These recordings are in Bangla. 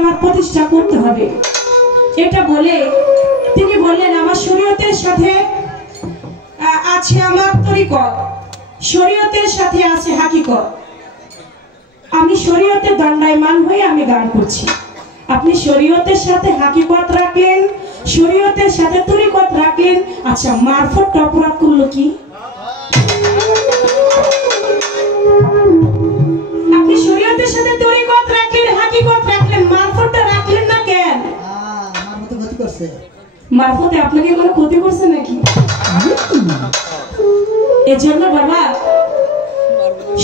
আমার প্রতিষ্ঠা করতে হবে। এটা বলে তিনি বললেন আমার শরীয়তের সাথে আছে আমার তরিকত, শরীয়তের সাথে আছে হাকিকত। আমি শরীয়তের দণ্ডায়মান হয়ে আমি গান করছি, আপনি শরীয়তের সাথে হাকিকত রাখলেন, শরীয়তের সাথে তরিকত রাখলেন। আচ্ছা, মারফতটা অপরাধ করলো কি? আপনি শরীয়তের সাথে তরিকত রাখলেন, হাকিকত রাখলেন, মারফতটা রাখলেন না কেন? আমার মতো ক্ষতি করছে। মারফতে আপনাকে কোনো ক্ষতি করছে নাকি? এজন্য বাবা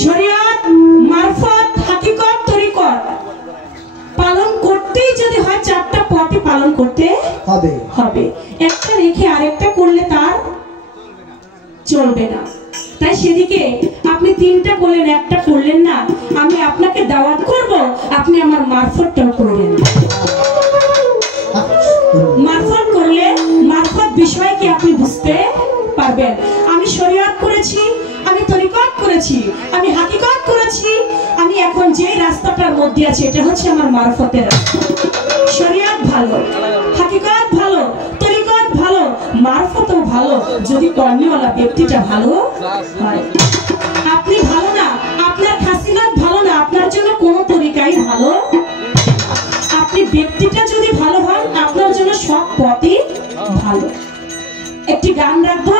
শরীয়ত, মারফত, হাকিকত, তরিকত পালন করতেই যদি হয় চারটা পথই পালন করতে হবে। একটা রেখে আরেকটা করলে তার চলবে না। তাই সেদিকে আপনি তিনটা করলেন, একটা করলেন না। আমি আপনাকে দাওয়াত করব, আপনি আমার মারফতটাও করলেন। মারফত করলে মারফত বিষয়কে আপনি বুঝতে পারবেন। আমি শরীয়ত করেছি, আমি তরিকত করেছি, আমি হাকিকত করেছি, আমি এখন যে রাস্তাটার মধ্যে আছি এটা হচ্ছে আমার মারফতের রাস্তা। শরীয়ত ভালো, হাকিকত ভালো, তরিকত ভালো, মারফতও ভালো যদি কর্মীওয়ালা ব্যক্তিটা ভালো হয়। আপনি ভালো না, আপনার খাসিলত ভালো না, আপনার জন্য কোনো তরিকাই ভালো। আপনি ব্যক্তিটা যদি ভালো হন আপনার জন্য সব পথই ভালো। একটি গান রাখবো,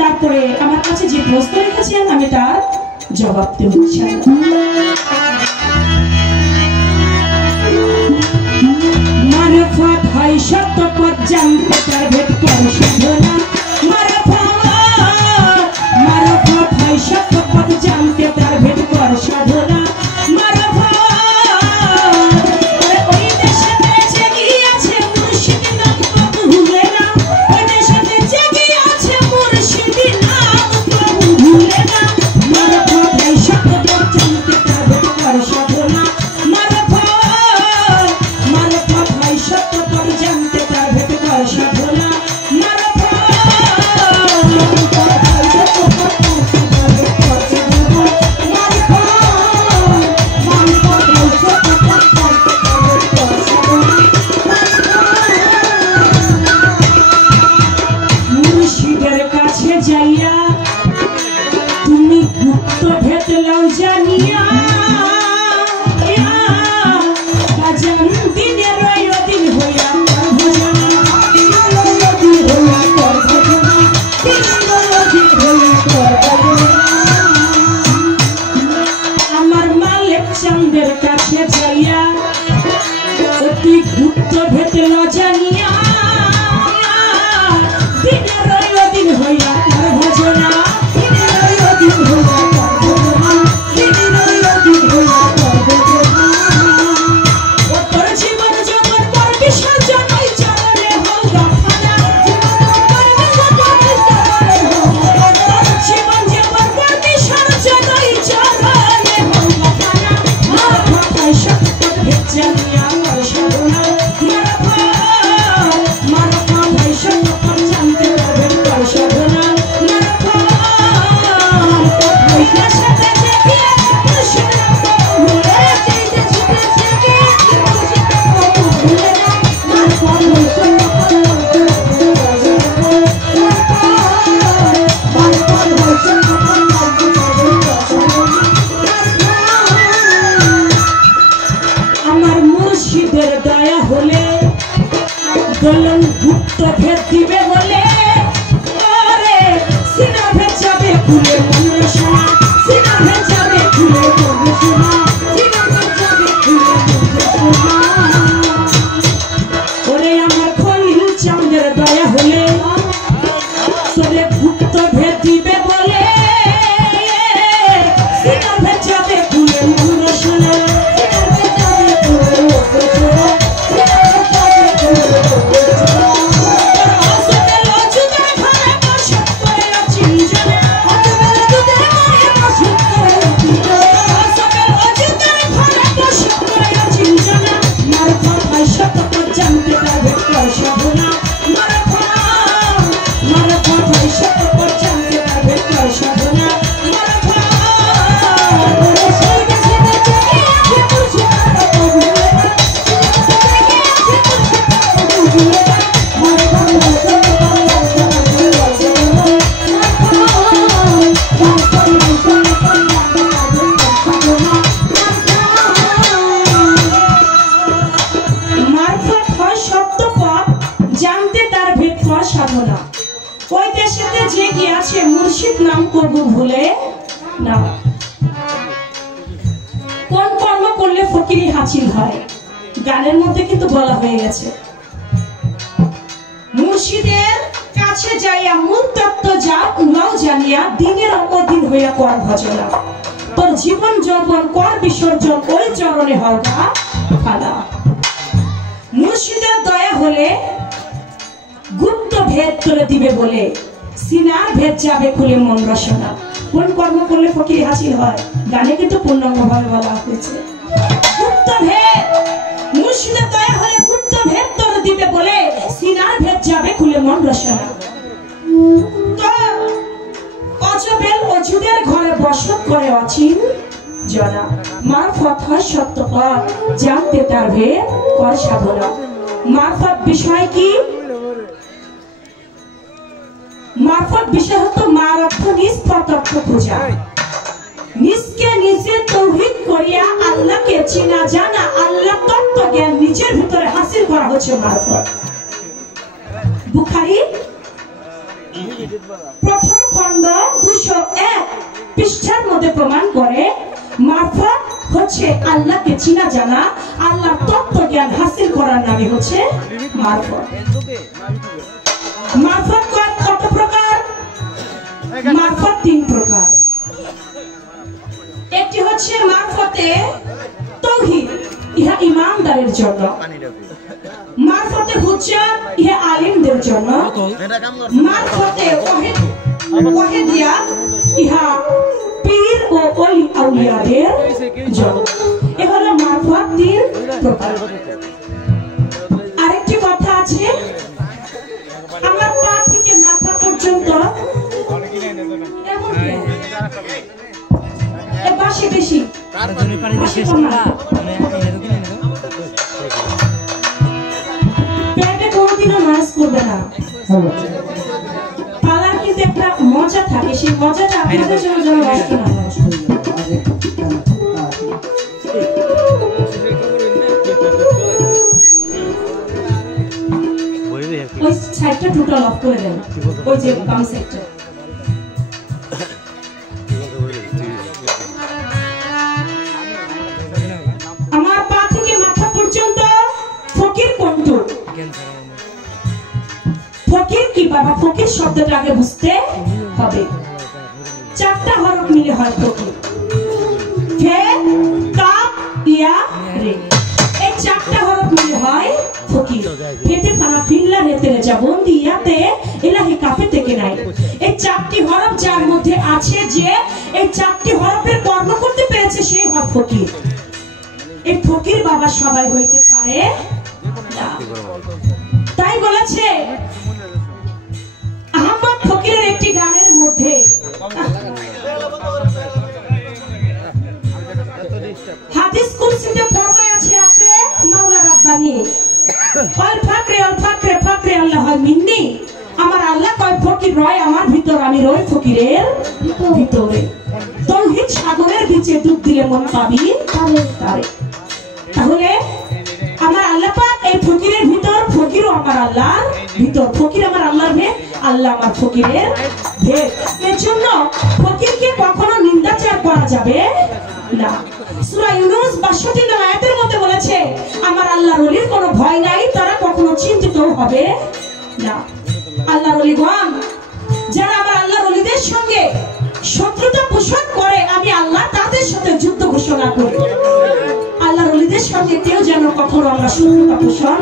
তারপরে আমার কাছে যে প্রশ্ন রেখেছেন আমি তার জবাব দেব। মারফত হয় সত্য পথ জানতে তার ভেদ করে সাধনা। মারফত হয় সত্য পথ জানতে তার ভেদ করে সাধনা। Oh, কি আছে মুর্শিদ নাম করব ভুলে না। কোন কর্ম করলে ফকিরি হাসিল হয় গানের মধ্যে কিন্তু বলা হয়ে গেছে। মুর্শিদের কাছে যাইয়া মূল তত্ত্ব যা উনাও জানিয়া দিনের অপদিন হইয়া কর ভজনা, তোর জীবন যৌবন কর বিসর্জন ওই চরণে হওয়া ফালা। মুর্শিদের দয়া হলে গুপ্ত ভেদ করে দিবে বলে সিনার ভেদ যাবে খুলে মন রসনা। কোন কর্ম করলে ফকিরি হাসিল হয় গানে কিন্তু পূর্ণাঙ্গভাবে বলা হয়েছে। গুপ্ত ভেদ, মুর্শিদের দয়া হলে গুপ্ত ভেদ করে দিবে বলে সিনার ভেদ যাবে খুলে মন রসনা। তো অজবেল অজুদের ঘরে বসত করে অচিন জনা, মারফত হয় সত্যপর জানতে তার ভেদ কর সাধনা। মারফত বিষয় কি? মারফত বিষয় হতো মার অর্থ নিজ, পথ অর্থ পূজা। নিজকে নিজে তৌহিদ করিয়া আল্লাহকে চিনা জানা, আল্লাহ তত্ত্ব জ্ঞান নিজের ভিতরে হাসিল করা হচ্ছে মারফত। বুখারী প্রথম খণ্ড 201 পৃষ্ঠার মধ্যে প্রমাণ করে মারফত হচ্ছে আল্লাহকে চিনা জানা, আল্লাহর তত্ত্ব জ্ঞান হাসিল করার নামই হচ্ছে মারফত। মারফত কত প্রকার? মারফত 3 প্রকার। একটি হচ্ছে মারফতে তাওহীদ, ইহা ইমানদারের জন্য। মারফতে হুজ্জাত, ইহা আলিমদের জন্য। মারফতে ওয়াহিদিয়া, ইহা পীর ও ওলি আউলিয়াদের জন্য। এ হলো মারফত 3 প্রকার। আরেকটি কথা আছে, আমার পা থেকে মাথা পর্যন্ত বাসি বেশি পেটে কোনোদিনও নাচ করবে না। পালার কিন্তু একটা মজা থাকে, সেই মজাটা আপনাদের জন্য যেন নষ্ট না হয়। ওই সাইডটা টোটাল অফ করে দেন, ওই যে বাম সাইডটা। আমার পা থেকে মাথা পর্যন্ত ফকির কোনটু? ফকির কি বাবা? ফকির শব্দটা আগে বুঝতে হবে। 4টা হরফ মিলে হয় ফকির। ফে, কাফ, ইয়া, রে। এই 4টা হরফ মিলে হয় ফকির। ফেতে ফানা ফিল্লা রেতে রেজা বন্দি ইয়াতে ইলাহি কাফে থেকে নাই। এই 4টি হরফ যার মধ্যে আছে, যে এই 4টি হরফের কর্ম করতে পেরেছে, সেই হয় ফকির। এই ফকির বাবা সবাই হইতে পারে না। তাই বলেছে আহমদ ফকিরের একটি গানের মধ্যে, হাদিস কুরসিতে ফরমায় আছে, আপনি মাওলা রাব্বানি আল ফাকরে আল ফাকরে ফাকরে আল্লাহ মিন্নি, আমার আল্লাহ কয় ফকির রয় আমার ভিতর, আমি রই ফকিরের ভিতরে। তাওহীদ সাগরের নিচে ডুব দিলে মন পাবি তারে। তাহলে আমার আল্লাহ পাক এই ফকিরের ভিতর, ফকিরও আমার আল্লাহর ভিতর। ফকির আমার আল্লাহর ভেদ, আল্লাহ আমার ফকিরের ভেদ। এর জন্য ফকিরকে কখনো নিন্দাচার করা যাবে না। সূরা ইউনূস 62 নং আয়াতের মধ্যে বলেছে, আমার আল্লাহর ওলির কোনো ভয় নাই, তারা কখনো চিন্তিত হবে না। আল্লাহর ওলিগণ যারা আমার আল্লাহর ওলিদের সঙ্গে শত্রুতা পোষণ করে, আমি আল্লাহ তাদের সাথে যুদ্ধ ঘোষণা করি। আল্লাহর ওলিদের সঙ্গে কেউ যেন কখনো আমরা শত্রুতা পোষণ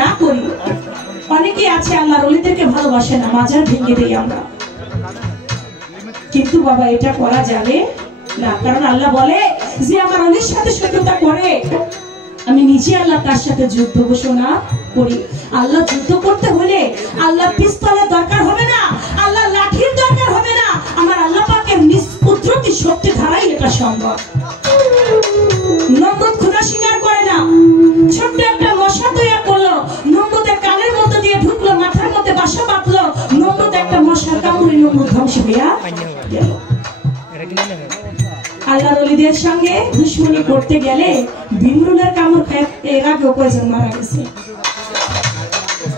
না করি। অনেকে আছে আল্লাহর ওলিদেরকে ভালোবাসে না, মাজার ভেঙে দেই আমরা, কিন্তু বাবা এটা করা যাবে না। কারণ আল্লাহ বলে যে আমার ওলির সাথে শত্রুতা করে, আমি নিজে আল্লাহ তার সাথে যুদ্ধ ঘোষণা করি। আল্লাহ যুদ্ধ করতে হলে আল্লাহ পিস্তলের দরকার হবে না, আল্লাহ লাঠির দরকার হবে না, আমার আল্লাহ পাকের নিজ কুদরতি শক্তি ধারাই এটা সম্ভব। নমরুদ খোদা স্বীকার করে না, ছোট্ট একটা মশা তৈরি করলো, নমরুদের কানের মধ্যে দিয়ে ঢুকলো, মাথার মধ্যে বাসা বাঁধলো, নমরুদ একটা মশার কামড়ে নমরুদ ধ্বংস হইয়া গেল। আল্লাহর ওলিদের সঙ্গে দুশমনি করতে গেলে বিমরুলের কামড় খেয়ে এর আগেও কয়জন মারা গেছে।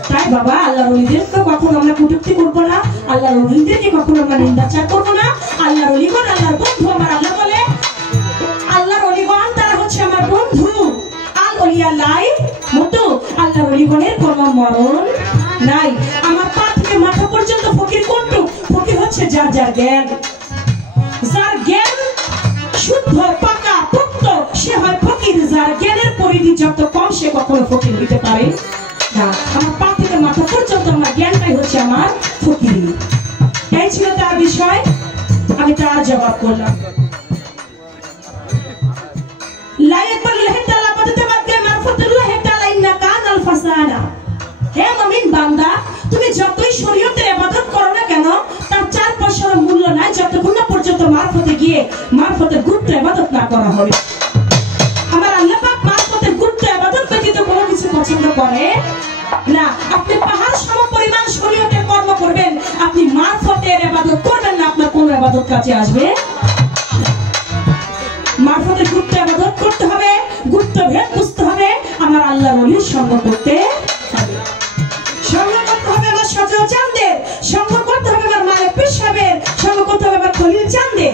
তাই বাবা আল্লাহর ওলিদের তো কখনো আমরা কটূক্তি করব না, আল্লাহর ওলিদেরকে কখনো আমরা নিন্দাচার করব না। আল্লাহর ওলিগণ আল্লাহর বন্ধু। আমার আল্লাহ বলে আল্লাহর ওলিগণ তারা হচ্ছে আমার বন্ধু। আল ওলিয়া লাই মতো আল্লাহর ওলিগণের কোনো মরণ নাই। আমার পা থেকে মাথা পর্যন্ত ফকির কোনটু? ফকির হচ্ছে যার যার জ্ঞান, যার জ্ঞান শুদ্ধ পাকা পুক্ত সে হয় ফকির। যার জ্ঞানের পরিধি যত কম সে কখনো ফকির হইতে পারে না। আমার পা থেকে মাথা পর্যন্ত আমার জ্ঞানটাই হচ্ছে আমার ফকির। এই ছিল তার বিষয়, আমি তার জবাব করলাম। হে মুমিন বান্দা, তুমি যতই শরীয়তের ইবাদত করো না কেন তার 4 মূল্য নাই যতক্ষণ না পর্যন্ত মারফতে গিয়ে মারফতের গুপ্ত ইবাদত না করা হবে। আমার আল্লাহ পাক মারফতের গুপ্ত ইবাদত ব্যতীত কোনো কিছু পছন্দ করে না। আপনি পাহাড় সমপরিমাণ শরীয়তের কর্ম করবেন, আপনি মারফতের ইবাদত করবেন না, আপনার কোন ইবাদত কাজে আসবে? মারফতের গুপ্ত ইবাদত করতে হবে, গুপ্ত ভেদ বুঝতে হবে, আমার আল্লাহর ওলির সঙ্গ করতে হবে। সঙ্গ করতে হবে আমার সজল চাঁদের, সঙ্গ করতে হবে আমার মালিক পীর সাহেবের, সঙ্গ করতে হবে আমার খলিল চাঁদের,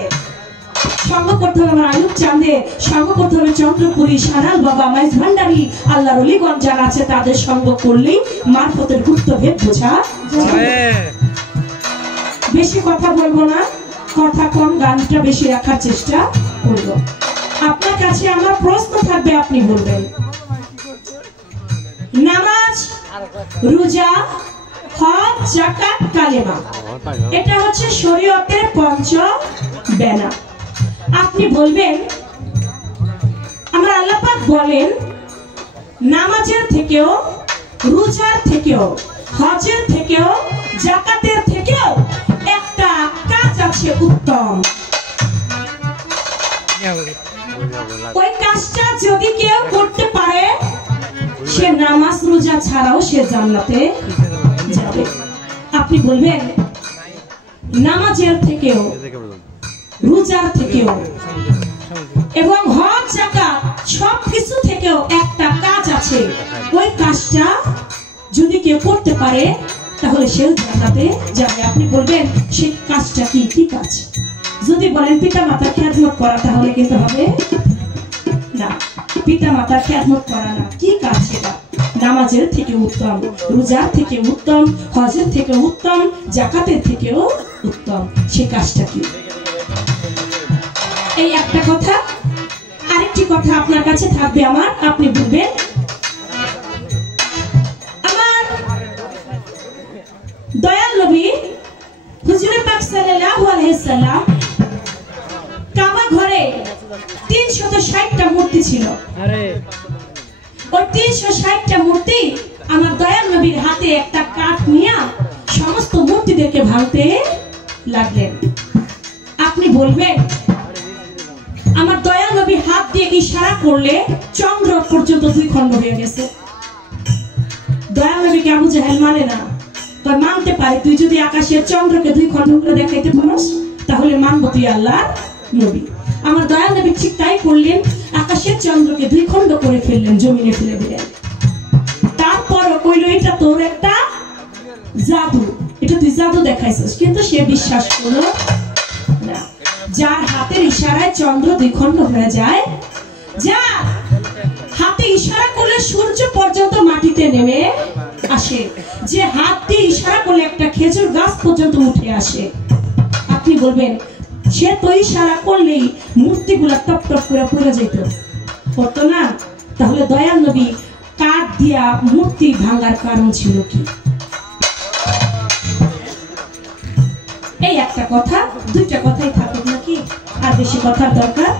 সঙ্গ করতে হবে আমার আয়ুব চাঁদের, সঙ্গ করতে হবে চন্দ্রপুরী সানাল বাবা মাইজ ভান্ডারী আল্লাহর ওলিগণ যারা আছে তাদের সঙ্গ করলেই মারফতের গুপ্ত ভেদ বোঝা যাবে। বেশি কথা বলবো না, কথা কম, গানটা বেশি রাখার চেষ্টা করব। আপনার কাছে আমার প্রশ্ন থাকবে, আপনি বলবেন নামাজ, রোজা, হজ, যাকাত, কালেমা এটা হচ্ছে শরীয়তের পঞ্চ বেনা। আপনি বলবেন আমরা আল্লাহ পাক বলেন নামাজের থেকেও, রোজার থেকেও, হজের থেকেও, যাকাতের থেকেও একটা কাজ আছে উত্তম। ওই কাজটা যদি কেউ করতে পারে সে নামাজ রোজা ছাড়াও সে জান্নাতে যাবে। আপনি বলবেন নামাজের থেকেও, রোজার থেকেও এবং হজ যাকাত সবকিছু থেকেও একটা কাজ আছে, ওই কাজটা যদি কেউ করতে পারে তাহলে সেও জান্নাতে যাবে। আপনি বলবেন সেই কাজটা কি? কি কাজ? যদি বলেন পিতা মাতার খেদমত করা তাহলে কিন্তু হবে না, পিতা মাতার খেদমত করা না। কি কাজ সেটা? নামাজের থেকে উত্তম, রোজার থেকে উত্তম, হজের থেকে উত্তম, যাকাতের থেকেও উত্তম। সে কাজটা কি? এই একটা কথা। আরেকটি কথা আপনার কাছে থাকবে আমার, আপনি বলবেন আমার দয়াল নবী হুজুর পাক সাল্লাল্লাহু আলাইহি সাল্লাম কাবা ঘরে 360টা মূর্তি ছিল। ওই 360টা মূর্তি আমার দয়াল নবীর হাতে একটা কাঠ নিয়ে সমস্ত মূর্তিদেরকে ভাঙতে লাগলেন। আপনি বলবেন আমার দয়াল নবী হাত দিয়ে ইশারা করলে চন্দ্র পর্যন্ত 2 খণ্ড হয়ে গেছে। দয়াল নবীকে আবু জাহেল মানে না, তো মানতে পারে তুই যদি আকাশের চন্দ্রকে 2 খণ্ড করে দেখাইতে পারিস তাহলে মানব তুই আল্লাহর নবী। আমার দয়াল নবী ঠিক তাই করলেন, আকাশের চন্দ্রকে 2 খণ্ড করে ফেললেন, জমিনে ফেলে দিলেন। তারপর কইল এটা তোর একটা জাদু, এটা তুই জাদু দেখাইছিস, কিন্তু সে বিশ্বাস করলো না। যার হাতের ইশারায় চন্দ্র 2 খণ্ড হয়ে যায়, যা হাতে ইশারা করলে সূর্য পর্যন্ত মাটিতে নেমে আসে, যে হাত দিয়ে ইশারা করলে একটা খেজুর গাছ পর্যন্ত উঠে আসে। আপনি বলবেন সে তো ইশারা করলেই মূর্তিগুলা টপ টপ করে পড়ে যেত, হতো না? তাহলে দয়াল নবী কাঠ দিয়া মূর্তি ভাঙার কারণ ছিল কি? এই একটা কথা, 2টা কথাই থাকুক নাকি, আর বেশি কথার দরকার